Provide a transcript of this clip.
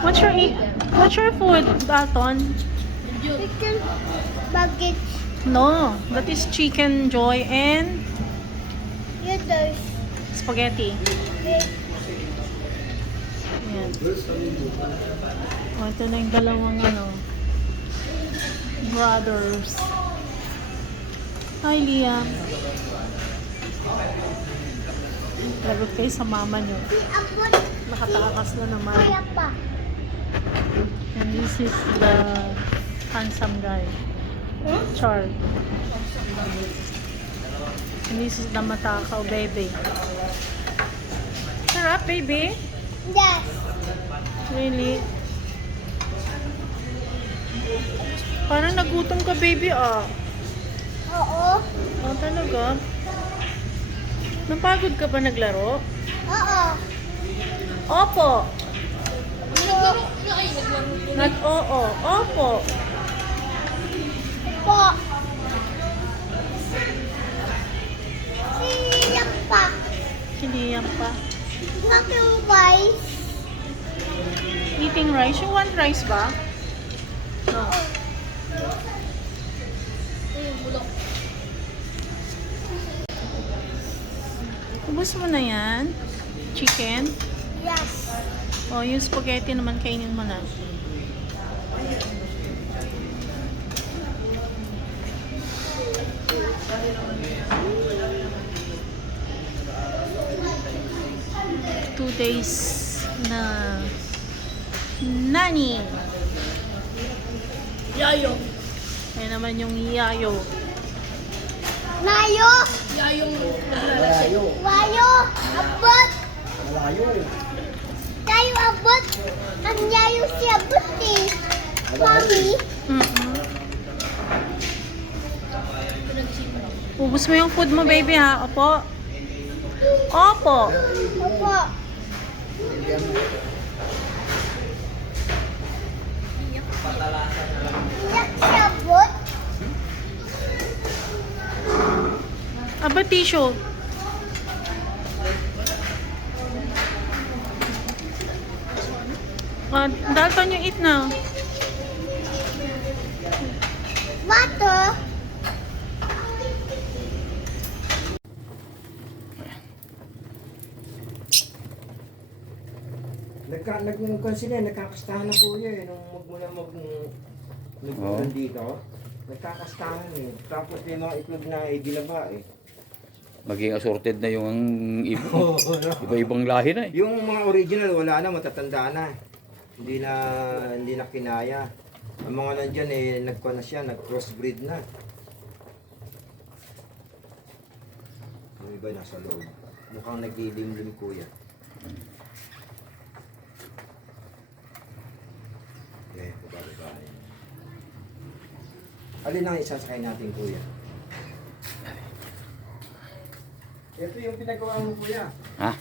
What's your eat? What's your food, Dalton? Chicken baggage. No, that is chicken joy and Noodles. spaghetti. Ayan. Oh, ito na yung dalawang ano, brothers. Hi, Liam. Lagot kayo sa mama niyo. Abot. Nakatakas na naman. Kaya pa. And this is the handsome guy. Char. And this is the matakaw baby. Sarap, baby. Yes. Really? Parang nagutom ka, baby, ah. Oo. Oh, talaga? Napagod ka ba naglaro? Oo. Opo. Not oo. Opo. po. Siyam pa. Hindi yan pa. Nakubay. Eating rice. You want rice ba? No. Ubus mo na yan. Chicken. Yes. O, yung spaghetti naman kainin mo na. Two days na nani. Yayo. Ayan naman yung yayo. Nayo. Yayong Malayo. Wayo. Abot. Malayo eh. Tayo abot. Ang yayo si abot eh. Mami. Mm-mm. Ubus mo yung food mo, baby, ha? Opo. Opo. Opo. Iyak si abot. Aba, tissue. Ah, Dalton, you eat now. Water. Nagka, nag, nag, sila, nagkakastahan na po eh, nung magmula mag, nagmulan dito. Nagkakastahan eh. Tapos may mga itlog na eh, ginaba eh. Maging assorted na yung iba. Iba-ibang lahi na eh. Yung mga original, wala na, matatanda na. Hindi na, hindi na kinaya. Ang mga nandyan eh, nagkuha na siya, nag-crossbreed na. Yung iba nasa loob. Mukhang naglilimlim kuya. Okay, bababa na. Alin ang isasakay natin kuya? Ito yung pinagawa mo kuya. Ha?